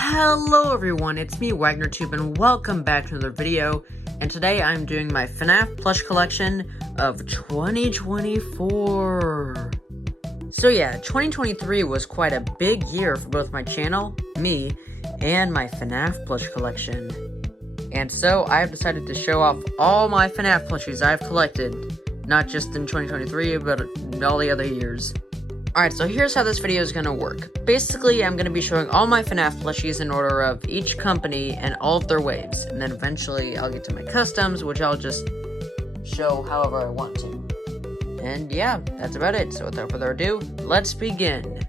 Hello everyone, it's me Wagnertube and welcome back to another video, and today I'm doing my Fnaf Plush collection of 2024. So yeah, 2023 was quite a big year for both my channel, me, and my Fnaf Plush collection. And so I have decided to show off all my Fnaf plushies I've collected, not just in 2023, but in all the other years. Alright, so here's how this video is going to work. Basically, I'm going to be showing all my Fnaf plushies in order of each company and all of their waves. And then eventually, I'll get to my customs, which I'll just show however I want to. And yeah, that's about it. So without further ado, let's begin.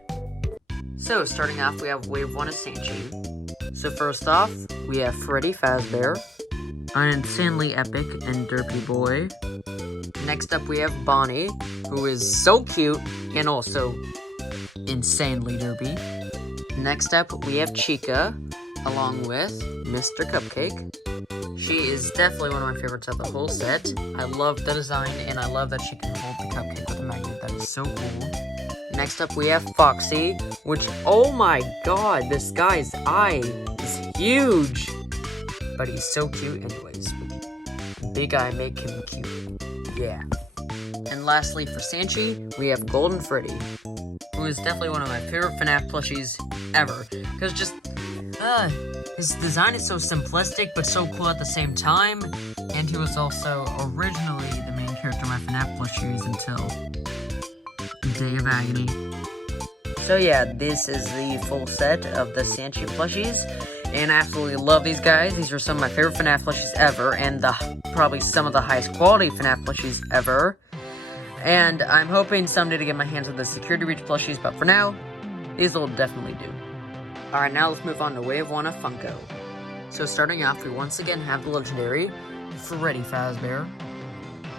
So, starting off, we have Wave 1 of Sanshee. So first off, we have Freddy Fazbear, an insanely epic and derpy boy. Next up, we have Bonnie, who is so cute and also insanely derpy. Next up, we have Chica, along with Mr. Cupcake. She is definitely one of my favorites of the whole set. I love the design, and I love that she can hold the cupcake with a magnet. That is so cool. Next up, we have Foxy, which, oh my god, this guy's eye is huge. But he's so cute anyways. Big eye make him cute. Yeah. And lastly, for Sanshee, we have Golden Freddy, who is definitely one of my favorite Fnaf plushies ever. Because just, his design is so simplistic, but so cool at the same time. And he was also originally the main character of my Fnaf plushies until Day of Agony. So yeah, this is the full set of the Sanshee plushies. And I absolutely love these guys. These are some of my favorite Fnaf plushies ever, and probably some of the highest quality Fnaf plushies ever. And I'm hoping someday to get my hands on the Security Reach plushies, but for now, these will definitely do. Alright, now let's move on to Wave 1 of Funko. So starting off, we once again have the legendary Freddy Fazbear.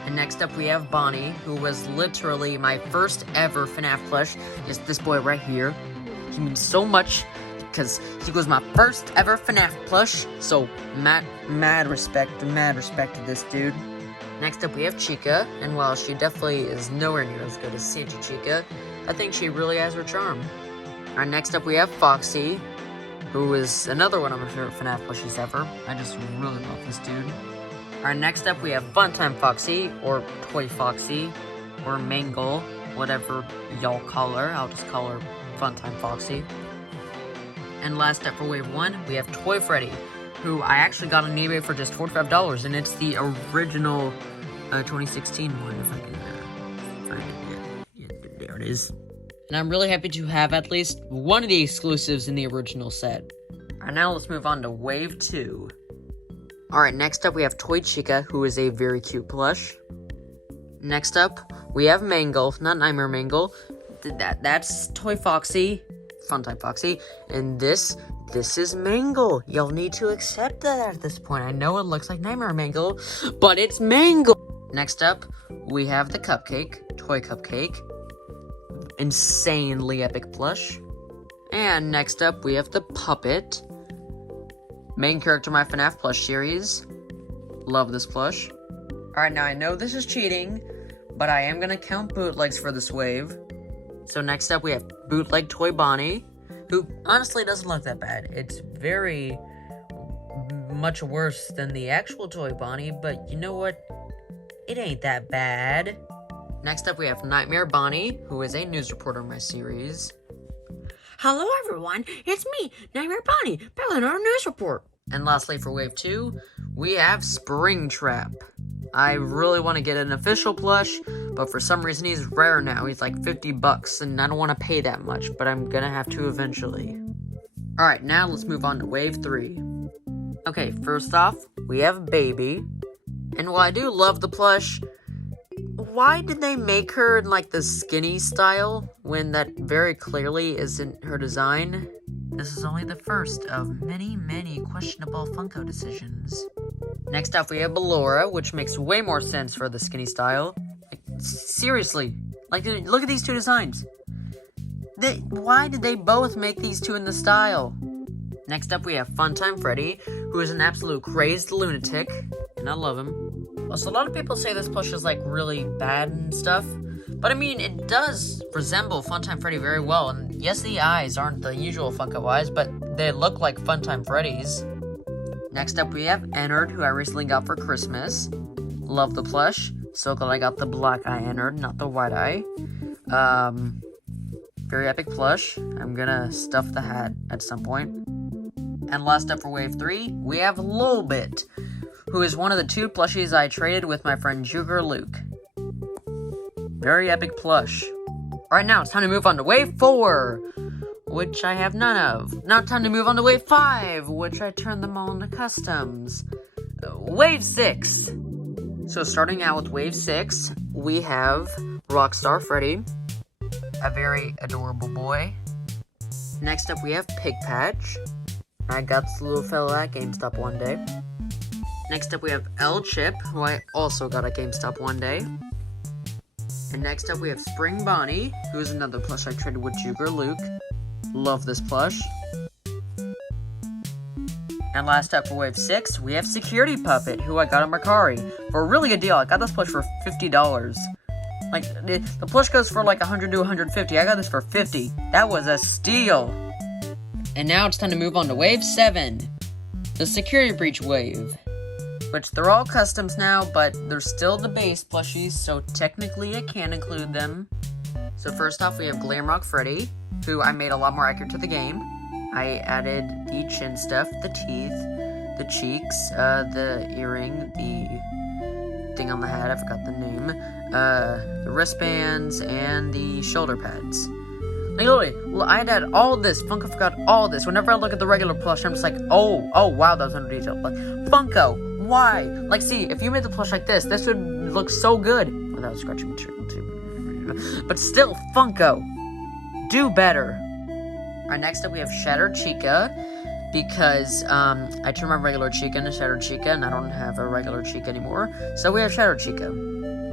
And next up, we have Bonnie, who was literally my first ever Fnaf plush. Just this boy right here. He means so much, because he was my first ever Fnaf plush, so mad respect to this dude. Next up, we have Chica, and while she definitely is nowhere near as good as Sanshee Chica, I think she really has her charm. Alright, next up, we have Foxy, who is another one of my favorite Fnaf plushies ever. I just really love this dude. Alright, next up, we have Funtime Foxy, or Toy Foxy, or Mangle, whatever y'all call her. I'll just call her Funtime Foxy. And last up for Wave 1, we have Toy Freddy, who I actually got on eBay for just $45, and it's the original 2016 one, if I can find it. Yeah, there it is. And I'm really happy to have at least one of the exclusives in the original set. Alright, now let's move on to Wave 2. Alright, next up we have Toy Chica, who is a very cute plush. Next up, we have Mangle, not Nightmare Mangle. That's Toy Foxy. Funtime Foxy, and this is Mangle. You'll need to accept that at this point. I know it looks like Nightmare Mangle, but it's Mangle. Next up, we have the Cupcake, Toy Cupcake, insanely epic plush. And next up, we have the Puppet, main character of my Fnaf plush series. Love this plush. Alright, now I know this is cheating, but I am gonna count bootlegs for this wave. So next up, we have Bootleg Toy Bonnie, who honestly doesn't look that bad. It's very much worse than the actual Toy Bonnie, but you know what? It ain't that bad. Next up, we have Nightmare Bonnie, who is a news reporter in my series. Hello everyone, it's me, Nightmare Bonnie, back with our news report. And lastly, for Wave 2, we have Springtrap. I really want to get an official plush, but for some reason he's rare now. He's like $50, and I don't want to pay that much, but I'm gonna have to eventually. Alright, now let's move on to Wave 3. Okay, first off, we have Baby. And while I do love the plush, why did they make her in like the skinny style when that very clearly isn't her design? This is only the first of many questionable Funko decisions. Next up, we have Ballora, which makes way more sense for the skinny style. Like, seriously, like, look at these two designs. Why did they both make these two in the style? Next up, we have Funtime Freddy, who is an absolute crazed lunatic, and I love him. Also, a lot of people say this plush is, like, really bad and stuff, But I mean, it does resemble Funtime Freddy very well, and yes, the eyes aren't the usual Funko eyes, but they look like Funtime Freddy's. Next up, we have Ennard, who I recently got for Christmas. Love the plush. So glad I got the black eye Ennard, not the white eye. Very epic plush. I'm gonna stuff the hat at some point. And last up for Wave 3, we have Lolbit, who is one of the 2 plushies I traded with my friend Juger Luke. Very epic plush. Alright, now it's time to move on to Wave 4, which I have none of. Now time to move on to Wave 5, which I turned them all into customs. Wave 6. So starting out with Wave 6, we have Rockstar Freddy, a very adorable boy. Next up we have Pig Patch. I got this little fella at GameStop one day. Next up we have L Chip, who I also got at GameStop one day. And next up we have Spring Bonnie, who is another plush I traded with Juger Luke. Love this plush. And last up for Wave 6, we have Security Puppet, who I got on Mercari for a really good deal. I got this plush for $50. Like, the plush goes for like 100 to 150. I got this for 50. That was a steal. And now it's time to move on to Wave 7, the Security Breach Wave. Which they're all customs now, but they're still the base plushies, so technically I can include them. So first off, we have Glamrock Freddy, who I made a lot more accurate to the game. I added the chin stuff, the teeth, the cheeks, the earring, the thing on the hat, I forgot the name, the wristbands, and the shoulder pads. Like, literally, I had all this. Funko forgot all this. Whenever I look at the regular plush, I'm just like, oh, wow, that was under detail. Like, Funko, why? Like, see, if you made the plush like this would look so good. Without scratching material, too. But still, Funko, do better. Alright, next up we have Shattered Chica, because I turned my regular Chica into Shattered Chica, and I don't have a regular Chica anymore, so we have Shattered Chica.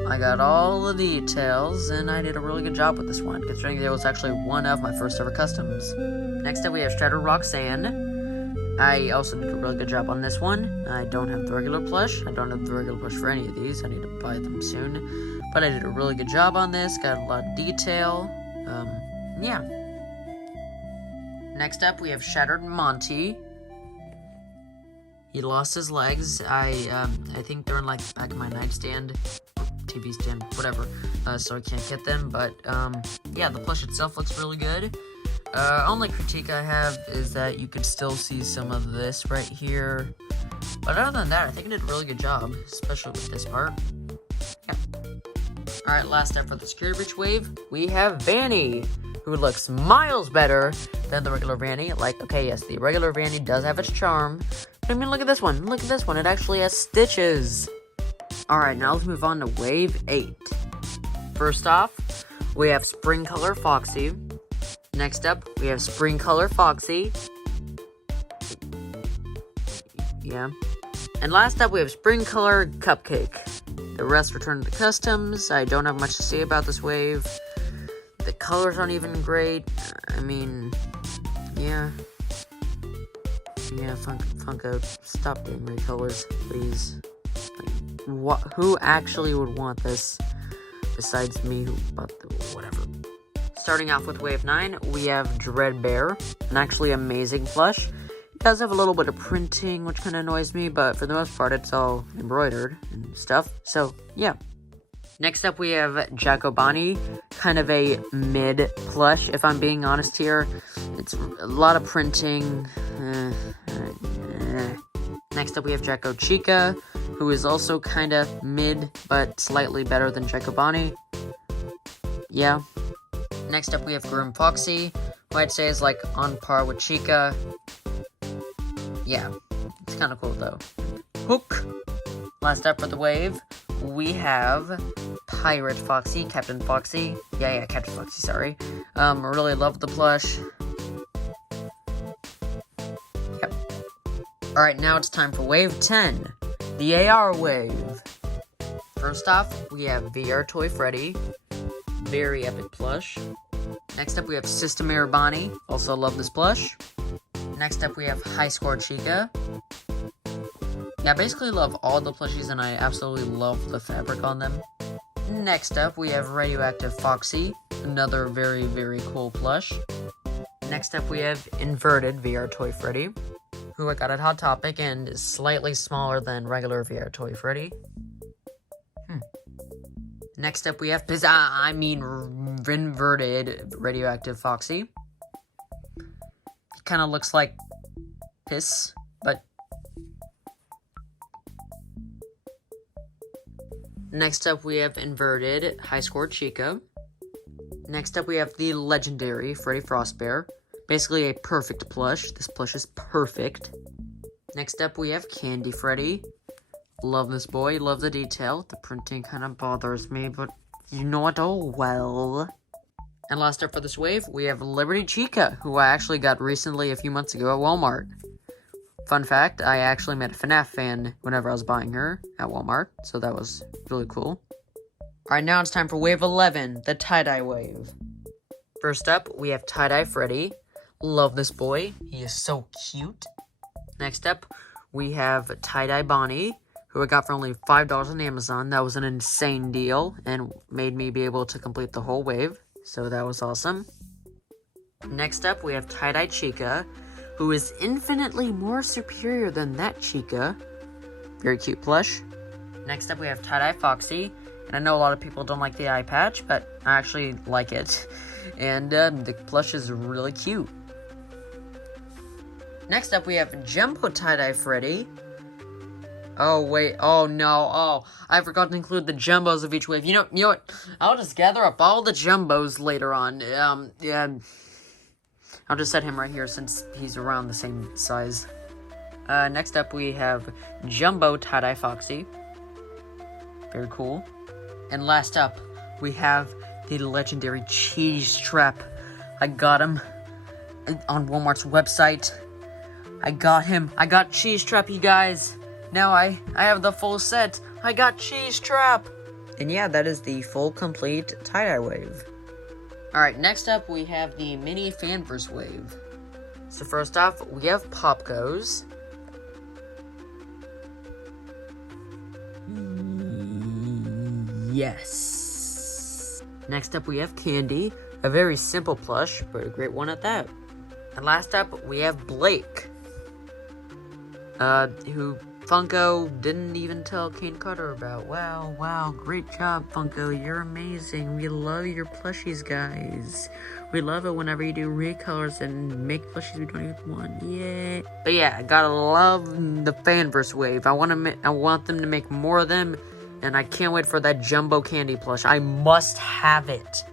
I got all the details, and I did a really good job with this one, considering it was actually one of my first ever customs. Next up we have Shattered Roxanne. I also did a really good job on this one. I don't have the regular plush. I don't have the regular plush for any of these. I need to buy them soon. But I did a really good job on this, got a lot of detail. Yeah. Next up, we have Shattered Monty. He lost his legs. I think they're in, like, the back of my nightstand, TV stand, whatever, so I can't get them, but, yeah, the plush itself looks really good. Only critique I have is that you could still see some of this right here, but other than that, I think I did a really good job, especially with this part. Yeah. Alright, last up for the Security Breach Wave, we have Vanny, who looks miles better than the regular Vanny. Like, okay, yes, the regular Vanny does have its charm. But I mean, look at this one. Look at this one. It actually has stitches. Alright, now let's move on to Wave 8. First off, we have Spring Color Foxy. Next up, we have Spring Color Foxy. Yeah. And last up, we have Spring Color Cupcake. The rest return to the customs. I don't have much to say about this wave. The colors aren't even great. I mean, yeah. Yeah, Funko, stop doing recolors, please. Like, who actually would want this besides me, who bought the whatever? Starting off with Wave 9, we have Dreadbear, an actually amazing plush. It does have a little bit of printing, which kind of annoys me, but for the most part, it's all embroidered and stuff. So, yeah. Next up, we have Jacko Bonnie, kind of a mid plush, if I'm being honest here. It's a lot of printing. Next up, we have Jacko Chica, who is also kind of mid, but slightly better than Jacko Bonnie. Yeah. Next up, we have Grim Foxy, who I'd say is like on par with Chica. Yeah, it's kind of cool though. Hook. Last up for the wave, we have Pirate Foxy, Captain Foxy. Yeah, Captain Foxy, sorry. Really love the plush. Yep. Alright, now it's time for Wave 10, the AR wave. First off, we have VR Toy Freddy. Very epic plush. Next up, we have System Error Bonnie. Also love this plush. Next up, we have High Score Chica. Yeah, I basically love all the plushies, and I absolutely love the fabric on them. Next up, we have Radioactive Foxy, another very, very cool plush. Next up, we have Inverted VR Toy Freddy, who I got at Hot Topic and is slightly smaller than regular VR Toy Freddy. Next up, we have Inverted Radioactive Foxy. He kind of looks like piss, but... Next up, we have Inverted High Score Chica. Next up, we have the legendary Freddy Frostbear. Basically a perfect plush. This plush is perfect. Next up, we have Candy Freddy. Love this boy, love the detail. The printing kind of bothers me, but you know it all well. And last up for this wave, we have Liberty Chica, who I actually got recently a few months ago at Walmart. Fun fact, I actually met a FNAF fan whenever I was buying her at Walmart, so that was really cool. Alright, now it's time for wave 11, the tie-dye wave. First up, we have Tie-Dye Freddy. Love this boy, he is so cute. Next up, we have Tie-Dye Bonnie, who I got for only $5 on Amazon. That was an insane deal, and made me be able to complete the whole wave, so that was awesome. Next up, we have Tie-Dye Chica, who is infinitely more superior than that Chica. Very cute plush. Next up, we have Tie-Dye Foxy, and I know a lot of people don't like the eye patch, but I actually like it, and the plush is really cute. Next up, we have Jumbo Tie-Dye Freddy. Oh, wait. Oh, no. Oh, I forgot to include the jumbos of each wave. You know what? I'll just gather up all the jumbos later on. Yeah. I'll just set him right here since he's around the same size. Next up, we have Jumbo Tie-Dye Foxy. Very cool. And last up, we have the legendary Cheese Trap. I got him on Walmart's website. I got him. I got Cheese Trap, you guys. Now I have the full set. I got Cheese Trap. And yeah, that is the full complete tie-dye wave. Alright, next up we have the mini fanverse wave. So first off, we have Popgoes. Yes. Next up we have Candy. A very simple plush, but a great one at that. And last up, we have Blake. Who Funko didn't even tell Kane Carter about. Wow, great job, Funko. You're amazing. We love your plushies, guys. We love it whenever you do recolors and make plushies we don't even want. Yay. But yeah, I gotta love the fanverse wave. I want them to make more of them, and I can't wait for that Jumbo Candy plush. I must have it.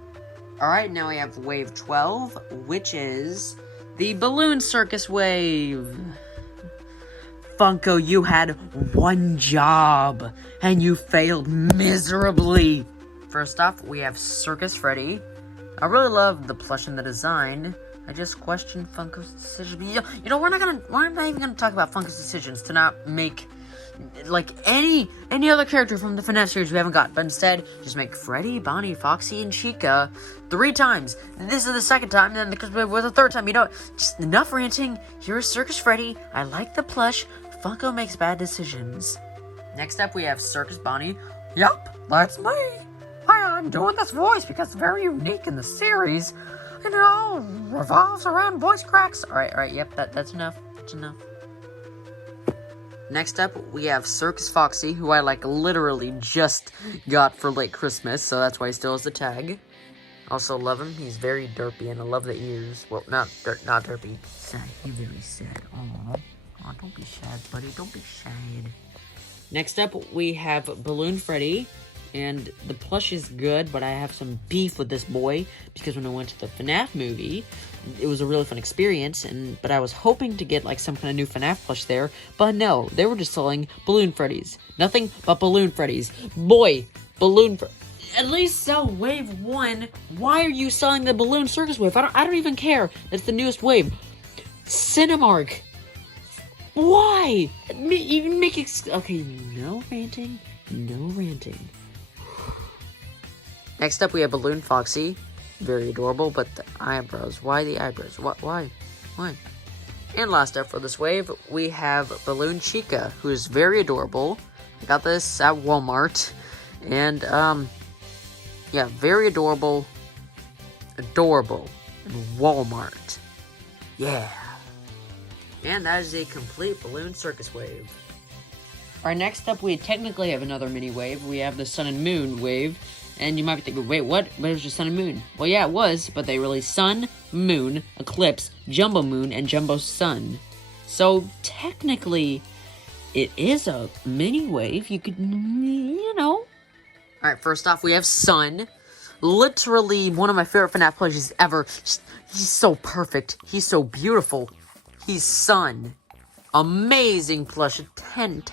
Alright, now we have wave 12, which is the Balloon Circus wave. Funko, you had one job, and you failed miserably. First off, we have Circus Freddy. I really love the plush and the design. I just question Funko's decision. You know, we're not even gonna talk about Funko's decisions to not make like any other character from the FNAF series we haven't got, but instead just make Freddy, Bonnie, Foxy, and Chica 3 times. This is the second time, and then because it was the third time, you know, just enough ranting. Here's Circus Freddy. I like the plush. Funko makes bad decisions. Next up, we have Circus Bonnie. Yup, that's me. I'm doing this voice because it's very unique in the series, and it all revolves around voice cracks. All right, yep, that's enough. That's enough. Next up, we have Circus Foxy, who I literally just got for late Christmas, so that's why he still has the tag. Also love him. He's very derpy, and I love the ears. Well, not derpy. Sad. He's very sad. Aww. Aw, don't be sad, buddy. Don't be sad. Next up, we have Balloon Freddy. And the plush is good, but I have some beef with this boy, because when I went to the FNAF movie, it was a really fun experience, but I was hoping to get, some kind of new FNAF plush there, but no, they were just selling Balloon Freddies. Nothing but Balloon Freddies. Boy, at least sell Wave 1. Why are you selling the Balloon Circus Wave? I don't even care. It's the newest wave. Cinemark. Why? Okay, no ranting. No ranting. Next up, we have Balloon Foxy. Very adorable, but the eyebrows. Why the eyebrows? Why? And last up for this wave, we have Balloon Chica, who is very adorable. I got this at Walmart. And, Yeah, very adorable. Adorable. In Walmart. Yeah. And that is a complete balloon circus wave. Alright, next up we technically have another mini wave. We have the Sun and Moon wave. And you might be thinking, wait, what? But it was just Sun and Moon. Well, yeah, it was, but they released Sun, Moon, Eclipse, Jumbo Moon, and Jumbo Sun. So, technically, it is a mini wave. You could, you know. Alright, first off, we have Sun. Literally one of my favorite Fnaf plushies ever. He's so perfect. He's so beautiful. He's Sun. Amazing plush. 10.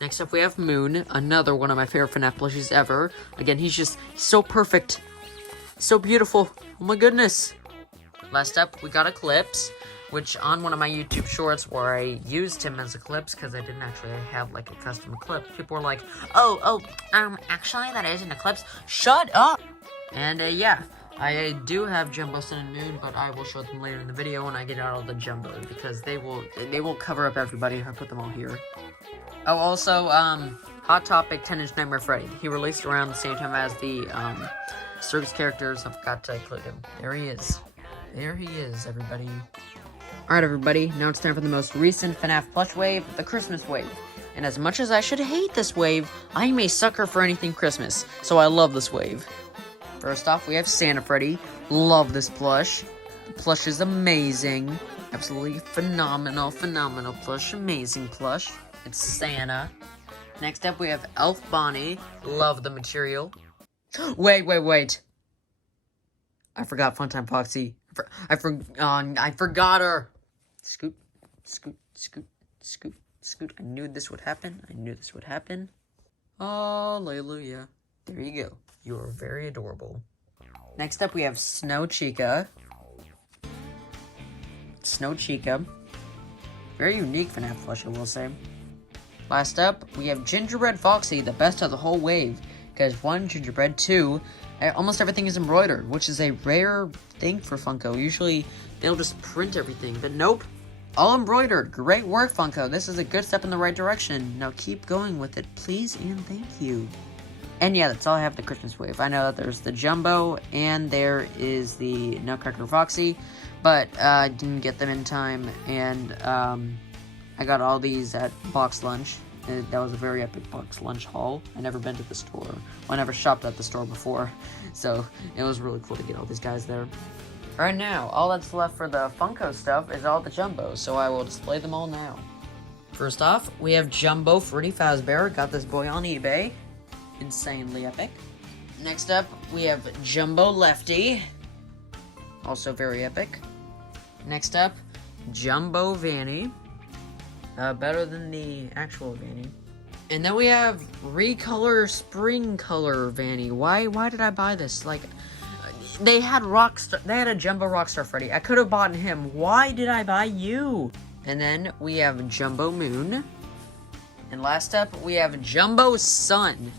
Next up, we have Moon. Another one of my favorite Fnaf plushies ever. Again, he's so perfect. So beautiful. Oh my goodness. Last up, we got Eclipse. Which, on one of my YouTube shorts where I used him as Eclipse, because I didn't actually have, like, a custom Eclipse, people were like, actually, that is an Eclipse. Shut up! And, yeah, I do have Jumbo, Sun, and Moon, but I will show them later in the video when I get out all the Jumbo, because they will cover up everybody if I put them all here. Oh, also, Hot Topic 10-inch Nightmare Freddy. He released around the same time as the, circus characters. I forgot to include him. There he is. There he is, everybody. Alright everybody, now it's time for the most recent Fnaf plush wave, the Christmas wave. And as much as I should hate this wave, I am a sucker for anything Christmas, so I love this wave. First off, we have Santa Freddy. Love this plush. The plush is amazing. Absolutely phenomenal plush. Amazing plush. It's Santa. Next up, we have Elf Bonnie. Love the material. Wait. I forgot Funtime Foxy. I forgot her. Scoot. I knew this would happen. Hallelujah. There you go. You are very adorable. Next up, we have Snow Chica. Very unique Fnaf plush, I will say. Last up, we have Gingerbread Foxy, the best of the whole wave. Because 1, Gingerbread, 2, almost everything is embroidered, which is a rare thing for Funko. Usually, they'll just print everything, but nope. All embroidered. Great work, Funko. This is a good step in the right direction. Now keep going with it, please and thank you. And yeah, that's all I have the Christmas wave. I know that there's the Jumbo, and there is the Nutcracker Foxy, but I didn't get them in time, and I got all these at Box Lunch. That was a very epic Box Lunch haul. I never been to the store. Well, I never shopped at the store before, so it was really cool to get all these guys there. Alright, now, all that's left for the Funko stuff is all the Jumbos, so I will display them all now. First off, we have Jumbo Freddy Fazbear. Got this boy on eBay. Insanely epic. Next up, we have Jumbo Lefty. Also very epic. Next up, Jumbo Vanny. Better than the actual Vanny. And then we have Recolor Spring Color Vanny. Why did I buy this? Like, they had a Jumbo Rockstar Freddy. I could have bought him. Why did I buy you? And then we have Jumbo Moon. And last up, we have Jumbo Sun.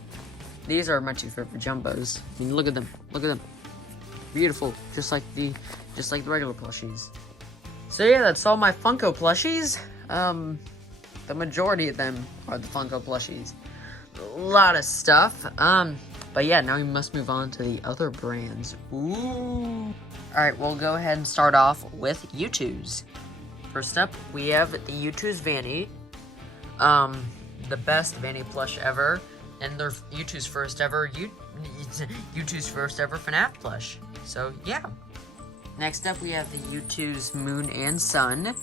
These are my two favorite Jumbos. I mean, look at them. Beautiful, just like the regular plushies. So yeah, that's all my Funko plushies. The majority of them are the Funko plushies. A lot of stuff. But yeah, now we must move on to the other brands. Ooh. Alright, we'll go ahead and start off with Youtooz. First up, we have the Youtooz Vanny. The best Vanny plush ever. And their Youtooz first ever Fnaf plush. So yeah. Next up, we have the Youtooz Moon and Sun.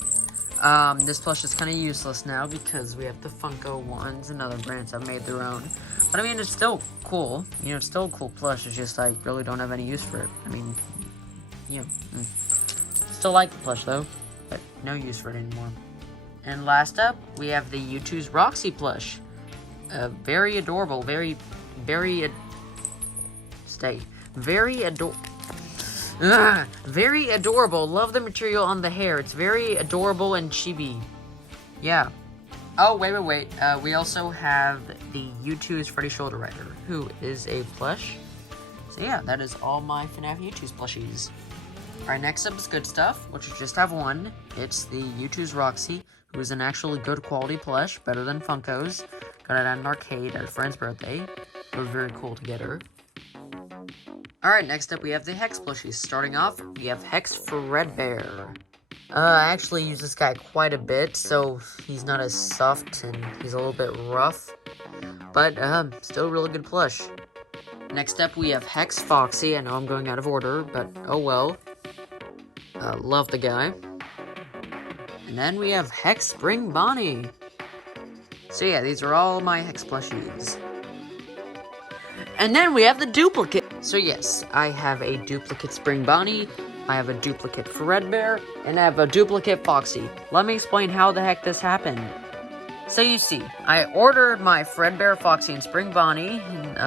This plush is kind of useless now because we have the Funko ones and other brands have made their own. But I mean, it's still cool. You know, it's still a cool plush. It's just I really don't have any use for it. I mean, you know, still like the plush though, but no use for it anymore. And last up, we have the Youtooz Roxy plush. Very adorable. Very adorable. Love the material on the hair. It's very adorable and chibi. Yeah. Oh, wait. We also have the Youtooz Freddy Shoulder Rider, who is a plush. So yeah, that is all my Fnaf Youtooz plushies. Alright, next up is good stuff, which we just have one. It's the Youtooz Roxy, who is an actually good quality plush, better than Funko's. Got it at an arcade at a friend's birthday. It was very cool to get her. Alright, next up we have the Hex plushies. Starting off, we have Hex Dreadbear. I actually use this guy quite a bit, so he's not as soft and he's a little bit rough. But, still a really good plush. Next up, we have Hex Foxy. I know I'm going out of order, but oh well. Love the guy. And then we have Hex Spring Bonnie. So yeah, these are all my Hex plushies. And then we have the duplicate. So yes, I have a duplicate Spring Bonnie, I have a duplicate Dreadbear, and I have a duplicate Foxy. Let me explain how the heck this happened. So you see, I ordered my Dreadbear, Foxy, and Spring Bonnie, and,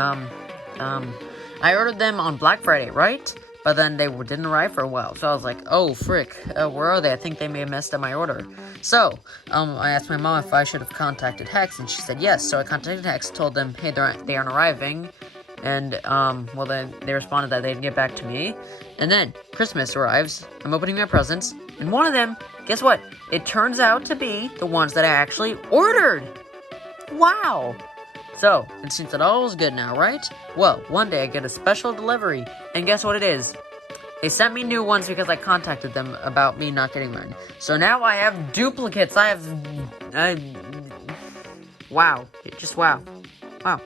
I ordered them on Black Friday, right? But then they didn't arrive for a while, so I was like, oh, frick, where are they? I think they may have messed up my order. So, I asked my mom if I should have contacted Hex, and she said yes. So I contacted Hex, told them, hey, they aren't arriving, and, well, then they responded that they'd get back to me. And then, Christmas arrives, I'm opening my presents, and one of them, guess what? It turns out to be the ones that I actually ordered! Wow! So, it seems that all is good now, right? Well, one day I get a special delivery, and guess what it is? They sent me new ones because I contacted them about me not getting mine. So now I have duplicates. I have, wow. Just wow. Wow.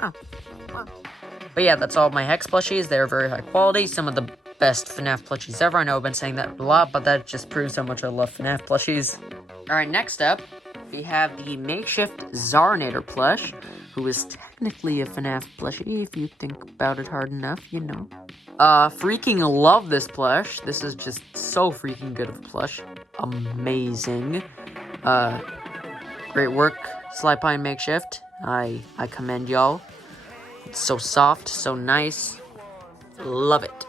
Wow. Wow. But yeah, that's all my Hex plushies. They're very high quality. Some of the best FNAF plushies ever. I know I've been saying that a lot, but that just proves how much I love FNAF plushies. Alright, next up, we have the Makeshift Czarnator plush, who is technically a FNAF plushie if you think about it hard enough, you know. Freaking love this plush. This is just so freaking good of a plush. Amazing. Great work, Slypie and Makeshift. I commend y'all. It's so soft, so nice. Love it.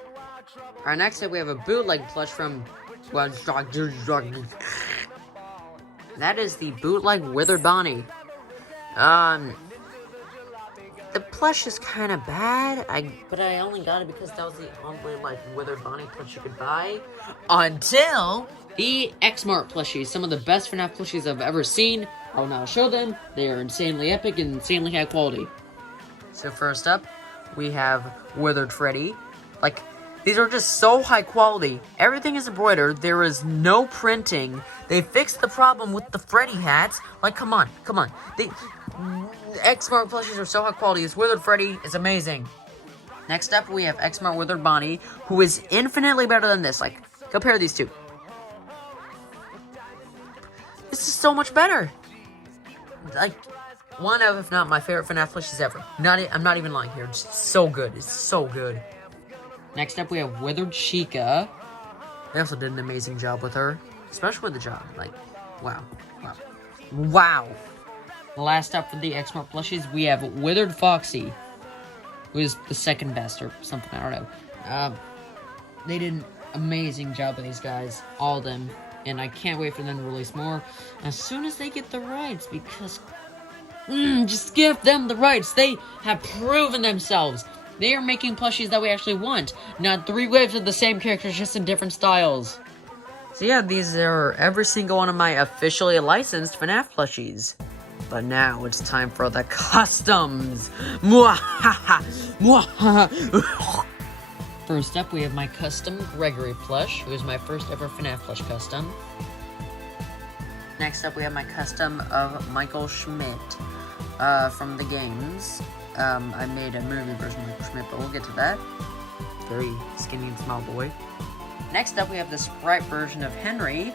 Alright, next up we have a bootleg plush from... That is the bootleg Withered Bonnie. The plush is kind of bad, but I only got it because that was the only, Withered Bonnie plush you could buy. Until the Xmart plushies, some of the best FNAF plushies I've ever seen. I'll now show them. They are insanely epic and insanely high quality. So first up, we have Withered Freddy. These are just so high quality. Everything is embroidered. There is no printing. They fixed the problem with the Freddy hats. Come on. The Xmart plushies are so high quality. This Withered Freddy is amazing. Next up, we have Xmart Withered Bonnie, who is infinitely better than this. Compare these two. This is so much better. One of, if not my favorite FNAF plushies ever. I'm not even lying here. It's so good. It's so good. Next up, we have Withered Chica. They also did an amazing job with her. Especially with the job. Wow. Last up for the Xmart plushies, we have Withered Foxy, who is the second best or something, I don't know. They did an amazing job with these guys, all of them, and I can't wait for them to release more as soon as they get the rights, because just give them the rights. They have proven themselves. They are making plushies that we actually want, not 3 waves of the same characters, just in different styles. So yeah, these are every single one of my officially licensed FNAF plushies. But now it's time for the customs. First up, we have my custom Gregory plush, who is my first ever FNAF plush custom. Next up, we have my custom of Michael Schmidt from the games. I made a movie version of Michael Schmidt, but we'll get to that. Very skinny and small boy. Next up, we have the Sprite version of Henry,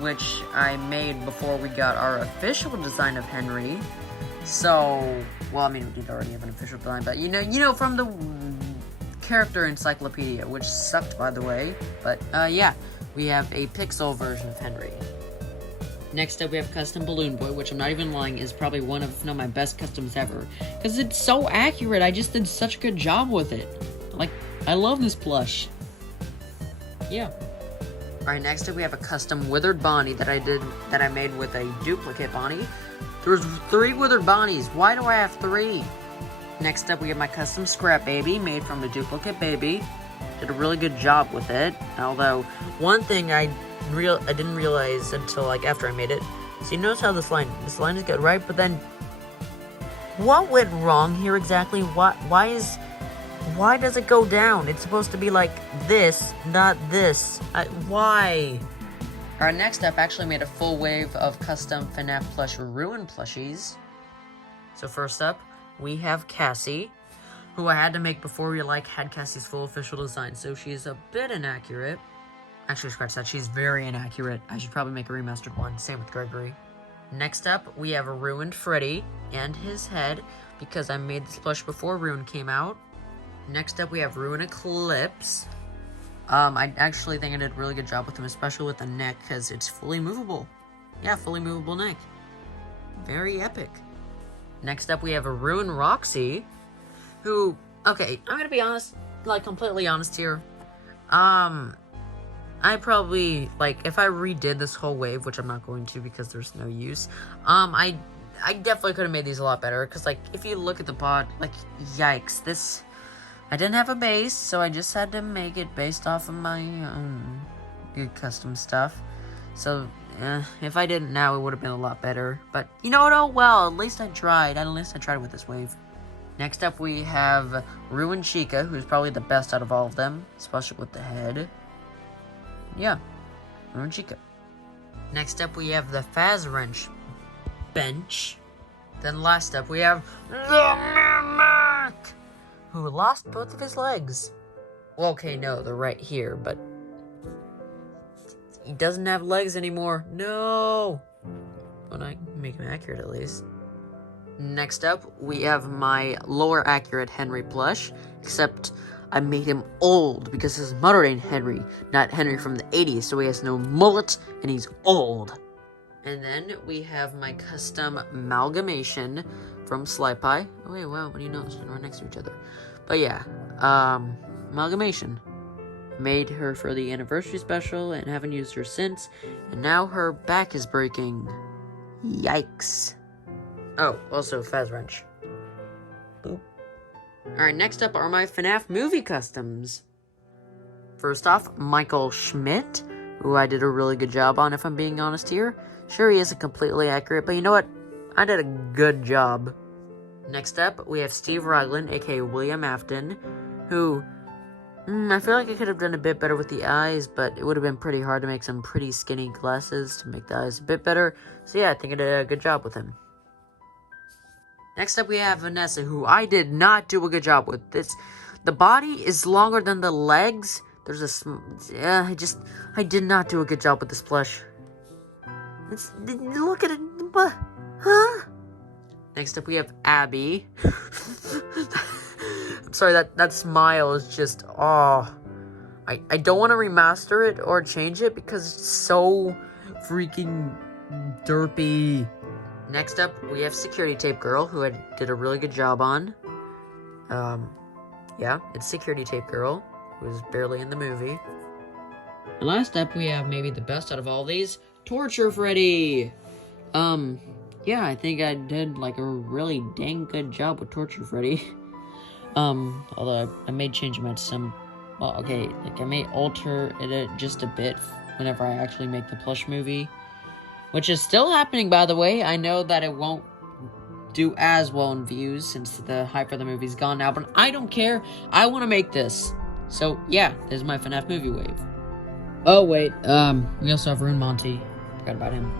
which I made before we got our official design of Henry. So, well, we did already have an official design, but you know, from the character encyclopedia, which sucked, by the way. But, yeah, we have a pixel version of Henry. Next up, we have Custom Balloon Boy, which I'm not even lying is probably one of, my best customs ever. Because it's so accurate, I just did such a good job with it. I love this plush. Yeah. Alright, next up we have a custom Withered Bonnie that I made with a duplicate Bonnie. There's 3 Withered Bonnies. Why do I have 3? Next up we have my custom Scrap Baby, made from the duplicate baby. Did a really good job with it. Although, one thing I didn't realize until after I made it. So you notice how this line is good, right? But then What went wrong here exactly? Why does it go down? It's supposed to be like this, not this. Why? Alright, next up, actually made a full wave of custom Fnaf Plush Ruin plushies. So first up, we have Cassie, who I had to make before we had Cassie's full official design, so she's a bit inaccurate. Actually, scratch that, she's very inaccurate. I should probably make a remastered one, same with Gregory. Next up, we have a Ruined Freddy and his head, because I made this plush before Ruin came out. Next up, we have Ruin Eclipse. I actually think I did a really good job with him, especially with the neck, because it's fully movable. Yeah, fully movable neck. Very epic. Next up, we have a Ruin Roxy, who, okay, I'm gonna be honest, completely honest here. I probably, if I redid this whole wave, which I'm not going to because there's no use, I definitely could have made these a lot better, because, if you look at the pod, yikes, this, I didn't have a base, so I just had to make it based off of my own good custom stuff, so, if I didn't now, it would have been a lot better, but, you know what, oh well, at least I tried with this wave. Next up, we have Ruin Chica, who's probably the best out of all of them, especially with the head. Yeah, Ruin Chica. Next up, we have the Faz Wrench bench. Then last up, we have the Mimic, who lost both of his legs. Well, okay, no, they're right here, but he doesn't have legs anymore. No! But I can make him accurate at least. Next up, we have my lower accurate Henry plush, except I made him old because his mother ain't Henry, not Henry from the 80s, so he has no mullet and he's old. And then we have my custom amalgamation from Sly Pie. Oh wait, wow, what do you know? They're right next to each other. But yeah, amalgamation. Made her for the anniversary special and haven't used her since, and now her back is breaking. Yikes. Oh, also Faz Wrench. Boop. Alright, next up are my FNAF movie customs. First off, Michael Schmidt, who I did a really good job on, if I'm being honest here. Sure, he isn't completely accurate, but you know what? I did a good job. Next up, we have Steve Raglan, aka William Afton, who, I feel like I could have done a bit better with the eyes, but it would have been pretty hard to make some pretty skinny glasses to make the eyes a bit better. So yeah, I think I did a good job with him. Next up, we have Vanessa, who I did not do a good job with. The body is longer than the legs. There's I did not do a good job with this plush. Look at it. What? Huh? Next up, we have Abby. I'm sorry, that smile is just, oh. I don't want to remaster it or change it because it's so freaking derpy. Next up, we have Security Tape Girl, who I did a really good job on. Yeah, it's Security Tape Girl, who was barely in the movie. And last up, we have maybe the best out of all these, Torture Freddy. Yeah, I think I did, a really dang good job with Torture Freddy. Although I may change them at some, well, okay, I may alter it just a bit whenever I actually make the plush movie. Which is still happening, by the way. I know that it won't do as well in views since the hype for the movie's gone now, but I don't care. I want to make this. So, yeah, this is my FNAF movie wave. Oh, wait, we also have Rune Monty. Forgot about him.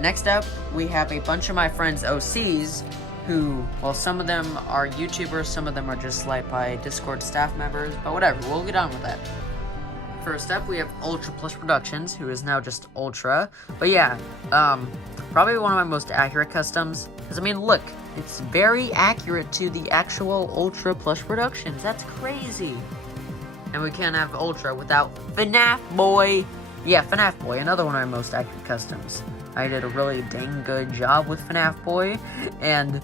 Next up, we have a bunch of my friends' OCs who, well, some of them are YouTubers, some of them are just by Discord staff members, but whatever, we'll get on with that. First up, we have Ultra Plush Productions, who is now just Ultra, but yeah, probably one of my most accurate customs, because, I mean, look, it's very accurate to the actual Ultra Plush Productions, that's crazy. And we can't have Ultra without FNAF Boy. Yeah, FNAF Boy, another one of my most accurate customs. I did a really dang good job with FNAF Boy, and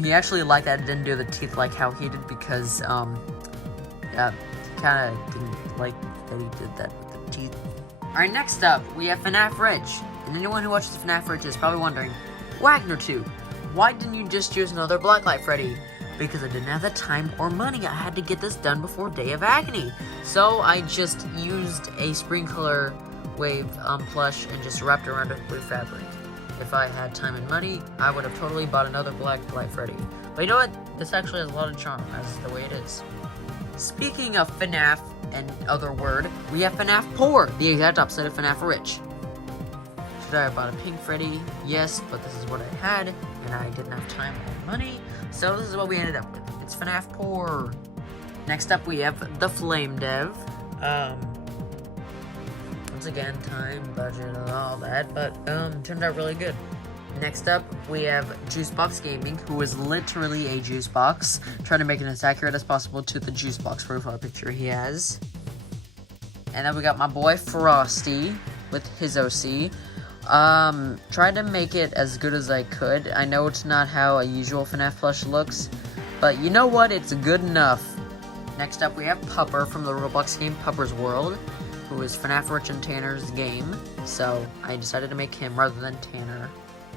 he actually liked that I didn't do the teeth like how he did because, yeah, kind of didn't like that he did that with the teeth. Alright, next up, we have FNAF Reg, and anyone who watches FNAF Reg is probably wondering, Wagnertube, why didn't you just use another Blacklight Freddy? Because I didn't have the time or money, I had to get this done before Day of Agony, so I just used a sprinkler wave plush and just wrapped around with blue fabric. If I had time and money, I would have totally bought another black Blight Freddy. But you know what? This actually has a lot of charm, as the way it is. Speaking of FNAF and other word, we have FNAF Poor, the exact opposite of FNAF Rich. Should I have bought a pink Freddy? Yes, but this is what I had, and I didn't have time or money, so this is what we ended up with. It's FNAF Poor. Next up, we have the Flame Dev. Once again, time, budget, and all that, but turned out really good. Next up, we have Juicebox Gaming, who is literally a juice box, trying to make it as accurate as possible to the juice box profile picture he has. And then we got my boy Frosty with his OC. Tried to make it as good as I could. I know it's not how a usual FNAF plush looks, but you know what? It's good enough. Next up, we have Pupper from the Roblox game Pupper's World, who is FNAF Rich and Tanner's game. So I decided to make him rather than Tanner.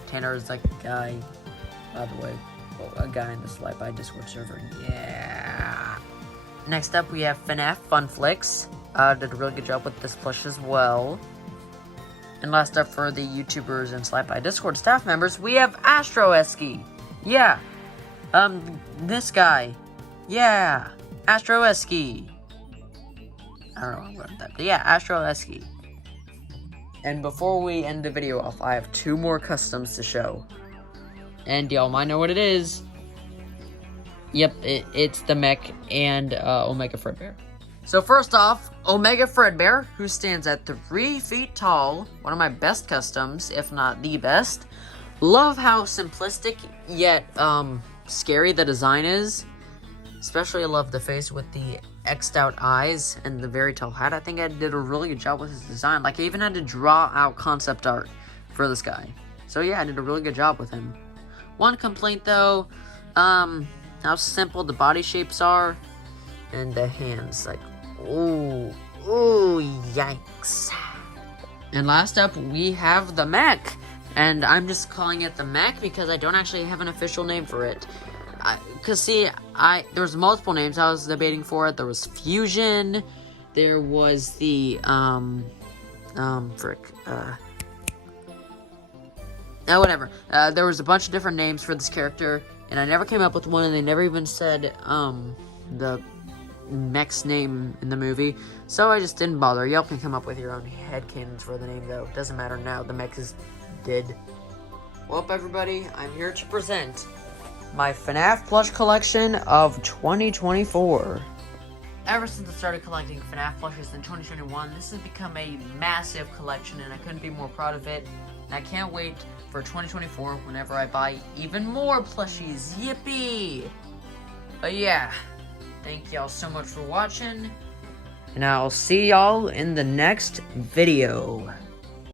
Tanner is like a guy, by the way, a guy in the Swipe by Discord server. Yeah. Next up, we have FNAF Funflix. Did a really good job with this plush as well. And last up, for the YouTubers and Swipe by Discord staff members, we have Astro Esky. Yeah. This guy. Yeah. Astro Esky. I don't know what I'm going with that, but yeah, Astro Esky. And before we end the video off, I have 2 more customs to show. And y'all might know what it is. Yep, it's the mech and Omega Fredbear. So first off, Omega Fredbear, who stands at 3 feet tall. One of my best customs, if not the best. Love how simplistic yet scary the design is. Especially love the face with the X'd out eyes and the very tall hat. I think I did a really good job with his design. Like, I even had to draw out concept art for this guy. So yeah, I did a really good job with him. One complaint though, how simple the body shapes are. And the hands, like, ooh, yikes. And last up, we have the mech. And I'm just calling it the mech because I don't actually have an official name for it. Cause see, there was multiple names I was debating for it. There was Fusion, there was the, whatever. There was a bunch of different names for this character, and I never came up with one, and they never even said, the mech's name in the movie, so I just didn't bother. Y'all can come up with your own headcanons for the name, though. Doesn't matter now, the mech is dead. Well, everybody, I'm here to present my FNAF plush collection of 2024. Ever since I started collecting FNAF plushes in 2021, this has become a massive collection, and I couldn't be more proud of it. And I can't wait for 2024 whenever I buy even more plushies. Yippee! But yeah, thank y'all so much for watching, and I'll see y'all in the next video.